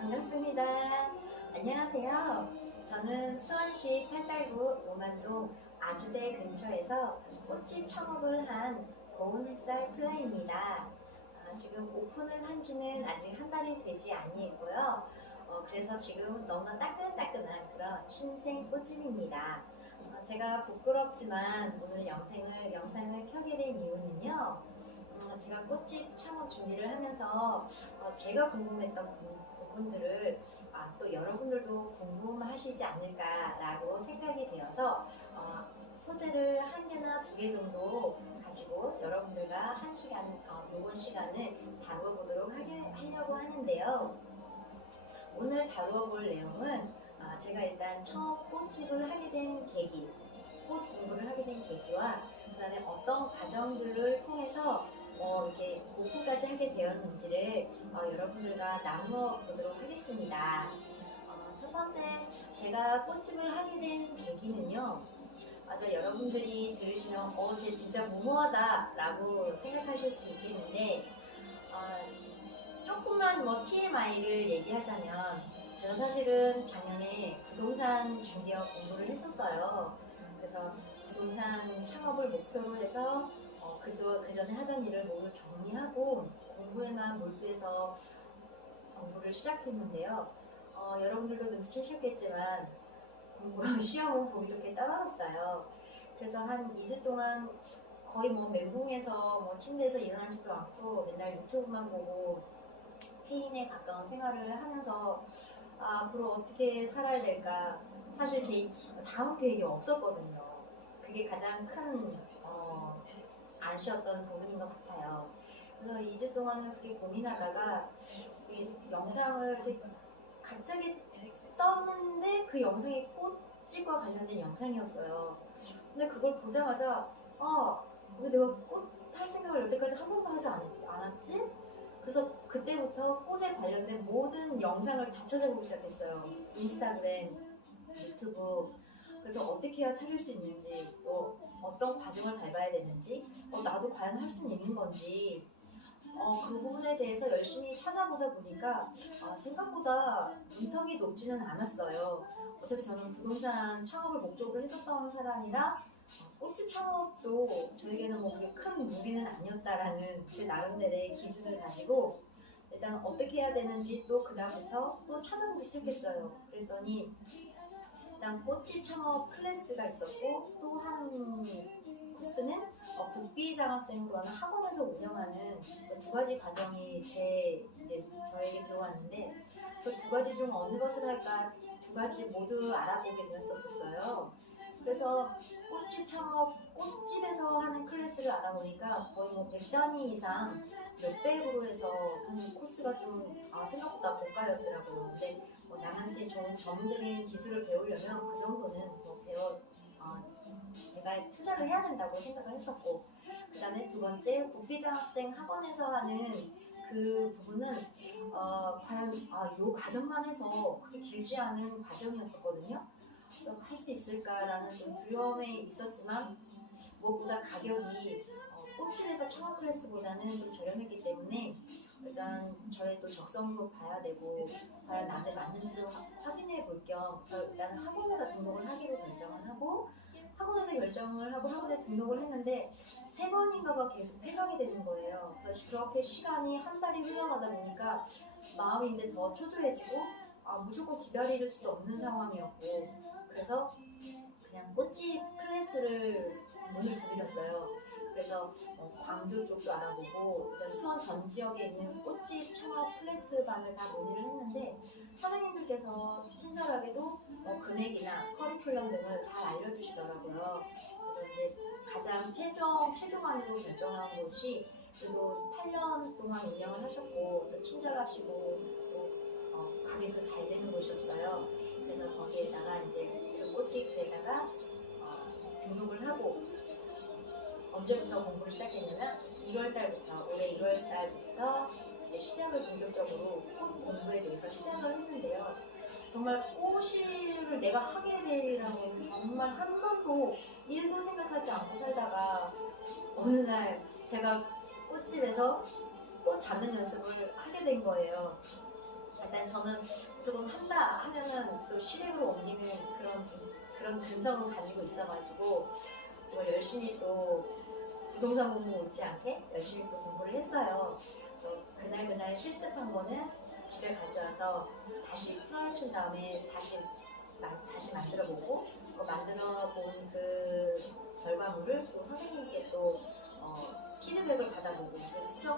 반갑습니다. 안녕하세요. 저는 수원시 팔달구 오만동 아주대 근처에서 꽃집 창업을 한 고운햇살 플라입니다. 지금 오픈을 한 지는 아직 한 달이 되지 아니했고요. 그래서 지금 너무나 따끈따끈한 그런 신생 꽃집입니다. 제가 부끄럽지만 오늘 영상을 켜게 된 이유는요. 제가 꽃집 창업 준비를 하면서 제가 궁금했던 부분들을 또 여러분들도 궁금하시지 않을까라고 생각이 되어서 소재를 한 개나 두 개 정도 가지고 여러분들과 이번 시간을 다루어 보도록 하려고 하는데요. 오늘 다루어 볼 내용은 제가 일단 처음 꽃집을 하게 된 계기, 꽃 공부를 하게 된 계기와 그 다음에 어떤 과정들을 통해서 이렇게 오픈까지 하게 되었는지를 여러분들과 나누어 보도록 하겠습니다. 첫 번째, 제가 꽃집을 하게 된 계기는요. 여러분들이 들으시면 쟤 진짜 무모하다 라고 생각하실 수 있겠는데 조금만 TMI를 얘기하자면 제가 사실은 작년에 부동산 중개업 공부를 했었어요. 그래서 부동산 창업을 목표로 해서 그 전에 하던 일을 모두 정리하고 공부에만 몰두해서 공부를 시작했는데요. 여러분들도 눈치채셨겠지만 시험은 보기 좋게 떨어졌어요. 그래서 한 2주 동안 거의 멘붕에서 침대에서 일어나지도 않고 맨날 유튜브만 보고 폐인에 가까운 생활을 하면서 앞으로 어떻게 살아야 될까. 사실 제 다음 계획이 없었거든요. 그게 가장 큰 아쉬웠던 부분인 것 같아요. 그래서 2주 동안은 그렇게 고민하다가 영상을 이렇게 갑자기 떴는데 그 영상이 꽃집과 관련된 영상이었어요. 근데 그걸 보자마자 왜 내가 꽃 할 생각을 여태까지 한 번도 하지 않았지? 그래서 그때부터 꽃에 관련된 모든 영상을 다 찾아보기 시작했어요. 인스타그램, 유튜브. 그래서 어떻게 해야 찾을 수 있는지, 또 어떤 과정을 밟아야 되는지, 나도 과연 할 수 있는 건지, 그 부분에 대해서 열심히 찾아보다 보니까 생각보다 문턱이 높지는 않았어요. 어차피 저는 부동산 창업을 목적으로 했었던 사람이라 꽃집 창업도 저에게는 그렇게 큰 무리는 아니었다라는 제 나름대로의 기준을 가지고 일단 어떻게 해야 되는지 또 그 다음부터 또 찾아보기 시작했어요. 그랬더니 일단 꽃집 창업 클래스가 있었고 또 한 코스는 국비장학생으로 하는 학원에서 운영하는 두 가지 과정이 저에게 들어왔는데 그 두 가지 중 어느 것을 할까 두 가지 모두 알아보게 되었었어요. 그래서 꽃집에서 하는 클래스를 알아보니까 거의 100단위 이상 몇백으로 해서 하는 코스가 좀 생각보다 고가였더라고요. 근데 남한테 좋은 전문적인 기술을 배우려면 그 정도는 제가 투자를 해야 된다고 생각을 했었고, 그 다음에 두 번째 국비장학생 학원에서 하는 그 부분은 과연 이 과정만 해서 그렇게 길지 않은 과정이었었거든요. 할 수 있을까라는 좀 두려움이 있었지만 무엇보다 가격이 꽃집에서 창업 클래스보다는 좀 저렴했기 때문에 일단 저의 또 적성도 봐야 되고 과연 나한테 맞는지도 확인해 볼 겸 일단 학원에다 등록을 하기로 결정을 하고 학원에 등록을 했는데 3번인가가 계속 폐각이 되는 거예요. 그래서 그렇게 시간이 한 달이 흘러가다 보니까 마음이 이제 더 초조해지고 무조건 기다릴 수도 없는 상황이었고, 그래서 그냥 꽃집 클래스를 문을 두드렸어요. 그래서 광교 쪽도 알아보고 수원 전 지역에 있는 꽃집 창업 클래스 방을 다 문의를 했는데 사장님들께서 친절하게도 금액이나 커리큘럼 등을 잘 알려주시더라고요. 그래서 이제 가장 최종안으로 결정한 곳이 그래도 8년 동안 운영을 하셨고 또 친절하시고 또 가게도 잘 되는 곳이었어요. 그래서 거기에다가 이제 그 꽃집에다가 등록을 하고 언제부터 공부를 시작했냐면 올해 1월달부터 시작을 본격적으로 꽃 공부에 대해서 시작을 정말 꽃을 내가 하게 되리라고 정말 한 번도 일도 생각하지 않고 살다가 어느 날 제가 꽃집에서 꽃 잡는 연습을 하게 된 거예요. 일단 저는 조금 한다 하면은 또 실행으로 옮기는 그런 근성을 가지고 있어가지고 정말 열심히 또 부동산 공부 못지않게 열심히 또 공부를 했어요. 그래서 그날 실습한 거는 집에 가져와서 다시 풀어준 다음에 다시 만들어보고 만들어 본 그 결과물을 또 선생님께 또 피드백을 받아보고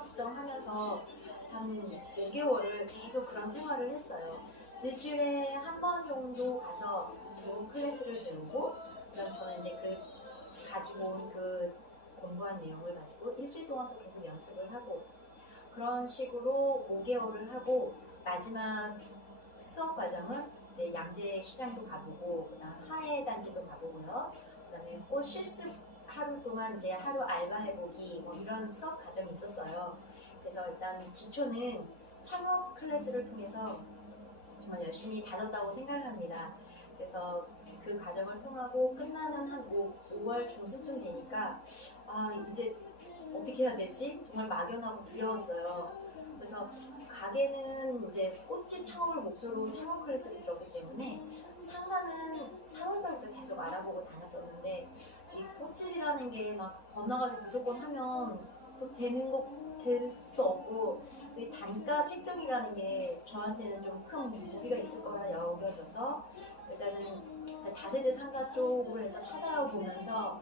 수정하면서 한 5개월을 계속 그런 생활을 했어요. 일주일에 한 번 정도 가서 두 클래스를 배우고 그다음 저는 이제 그 가지고 온 그 공부한 내용을 가지고 일주일 동안 또 계속 연습을 하고 그런 식으로 5개월을 하고 마지막 수업 과정은 이제 양재 시장도 가보고 그다음 하해 단지도 가보고요. 그다음에 꽃 실습 하루 동안 이제 하루 알바 해보기 뭐 이런 수업 과정이 있었어요. 그래서 일단 기초는 창업 클래스를 통해서 정말 열심히 다졌다고 생각합니다. 그래서 그 과정을 통하고 끝나는 한 5월 중순쯤 되니까 이제 어떻게 해야 되지? 정말 막연하고 두려웠어요. 그래서 가게는 이제 꽃집 창업을 목표로 창업 클래스를 들었기 때문에 상가는 4월달부터 계속 알아보고 다녔었는데 이 꽃집이라는 게 막 번화가서 무조건 하면 또 될 수도 없고 이 단가 책정이라는 게 저한테는 좀 큰 무리가 있을 거라 여겨져서 일단은 다세대 상가 쪽으로 해서 찾아보면서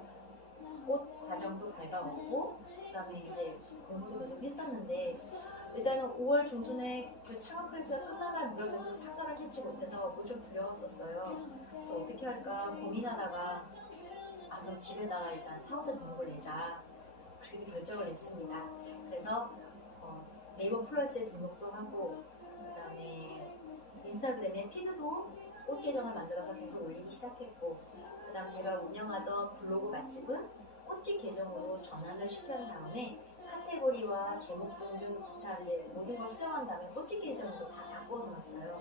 꽃 과정도 밟아오고 그다음에 이제 공부도 계속 했었는데 일단은 5월 중순에 그 창업 클래스가 끝나갈 무렵에도 상가를 찾지 못해서 좀 두려웠었어요. 그래서 어떻게 할까 고민하다가 그럼 집에다가 일단 사업자 등록을 내자 그렇게 결정을 했습니다. 그래서 네이버 플러스에 등록도 하고 그다음에 인스타그램에 피드도 꽃 계정을 만들어서 계속 올리기 시작했고 그다음 제가 운영하던 블로그 맛집은 꽃집 계정으로 전환을 시킨 다음에 카테고리와 제목등 기타 이제 모든 걸 수정한 다음에 꽃집 계정으로 다 바꿔 놓았어요.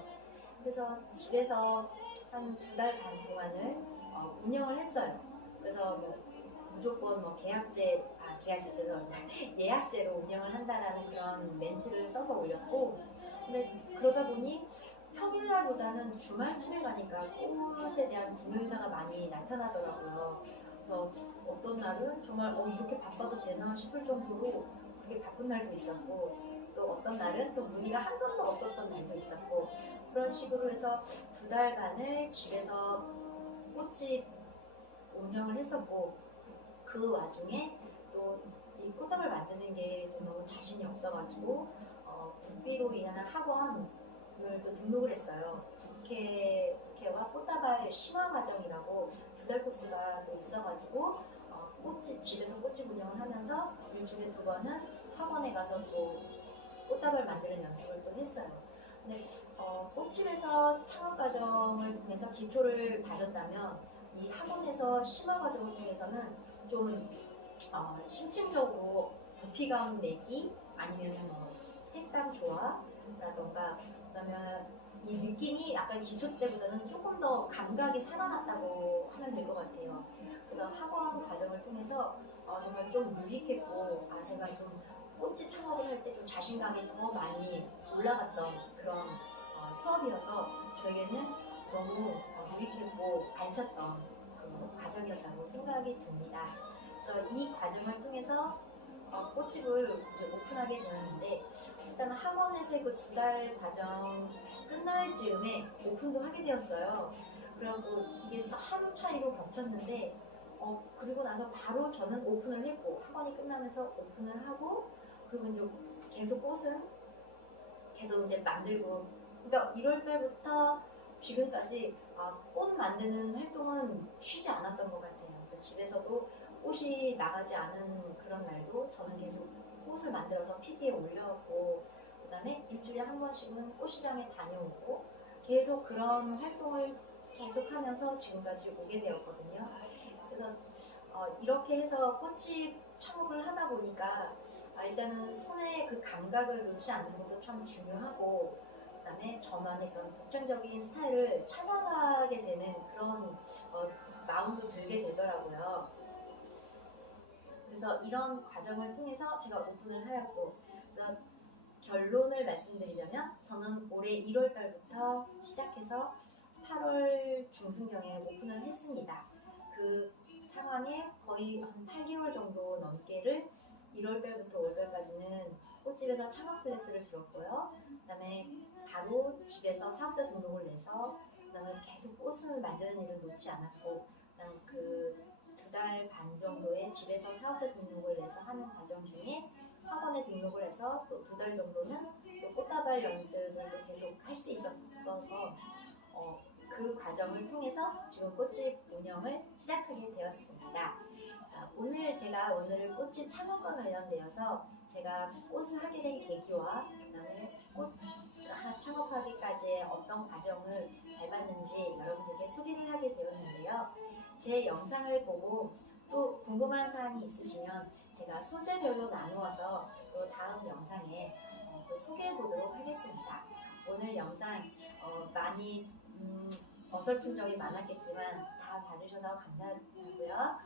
그래서 집에서 한 2달 반 동안을 운영을 했어요. 그래서 무조건 계약제 죄송합니다. 예약제로 운영을 한다라는 그런 멘트를 써서 올렸고 근데 그러다 보니 평일날보다는 주말쯤에 가니까 꽃에 대한 구매 의사가 많이 나타나더라고요. 그래서 어떤 날은 정말 이렇게 바빠도 되나 싶을 정도로 그렇게 바쁜 날도 있었고 또 어떤 날은 또 문의가 한 번도 없었던 날도 있었고 그런 식으로 해서 2달간을 집에서 꽃집 운영을 했었고 그 와중에 또 이 꽃다발 만드는 게 좀 너무 자신이 없어가지고 국비로 인한 학원을 또 등록을 했어요. 국회와 꽃다발 심화 과정이라고 2달 코스가 또 있어가지고 집에서 꽃집 운영을 하면서 일주일에 2번은 학원에 가서 또 꽃다발 만드는 연습을 또 했어요. 근데 꽃집에서 창업 과정을 통해서 기초를 다졌다면 이 학원에서 심화 과정을 통해서는 좀 심층적으로 부피감 내기 아니면은 색감 조화라던가 그다음에 이 느낌이 약간 기초 때보다는 조금 더 감각이 살아났다고 하면 될 것 같아요. 그래서 학원 과정을 통해서 정말 좀 유익했고 제가 좀 꽃집 창업을 할 때 좀 자신감이 더 많이 올라갔던 그런 수업이어서 저에게는 너무 유익했고 알찼던 그 과정이었다고 생각이 듭니다. 그래서 이 과정을 통해서 꽃집을 이제 오픈하게 되었는데 일단 학원에서의 그 2달 과정 끝날 즈음에 오픈도 하게 되었어요. 그리고 이게 하루 차이로 겹쳤는데 그리고 나서 바로 저는 오픈을 했고 학원이 끝나면서 오픈을 하고 그리고 이제 계속 꽃은 계속 이제 만들고 그러니까 1월 달부터 지금까지 꽃 만드는 활동은 쉬지 않았던 것 같아요. 그래서 집에서도 꽃이 나가지 않은 그런 날도 저는 계속 꽃을 만들어서 PD에 올려놓고 그다음에 일주일에 한 번씩은 꽃시장에 다녀오고 계속 그런 활동을 계속하면서 지금까지 오게 되었거든요. 그래서 이렇게 해서 꽃집 창업을 하다 보니까 일단은 손에 그 감각을 놓지 않는 것도 참 중요하고 그다음에 저만의 그런 독창적인 스타일을 찾아가게 되는 그런 마음도 들게 되더라고요. 그래서 이런 과정을 통해서 제가 오픈을 하였고, 그래서 결론을 말씀드리자면 저는 올해 1월 달부터 시작해서 8월 중순경에 오픈을 했습니다. 그 상황에 거의 한 8개월 정도 넘게를 1월 달부터 5월 달까지는 꽃집에서 창업 클래스를 들었고요. 그다음에 바로 집에서 사업자 등록을 내서 그다음에 계속 꽃을 만드는 일을 놓지 않았고, 그다음 그 2달 반 정도의 집에서 사업자 등록을 내서 하는 과정 중에 학원에 등록을 해서 또 2달 정도는 또 꽃다발 연습을 또 계속 할 수 있었어서 그 과정을 통해서 지금 꽃집 운영을 시작하게 되었습니다. 자, 오늘은 꽃집 창업과 관련되어서 제가 꽃을 하게 된 계기와 그다음에 꽃 창업하기까지의 어떤 과정을 밟았는지 여러분들께 소개를 하게 되었는데요. 제 영상을 보고 또 궁금한 사항이 있으시면 제가 소재별로 나누어서 또 다음 영상에 또 소개해 보도록 하겠습니다. 오늘 영상 많이 어설픈 점이 많았겠지만 다 봐주셔서 감사드리고요.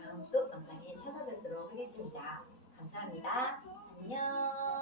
다음 또 영상에 찾아뵙도록 하겠습니다. 감사합니다. 안녕.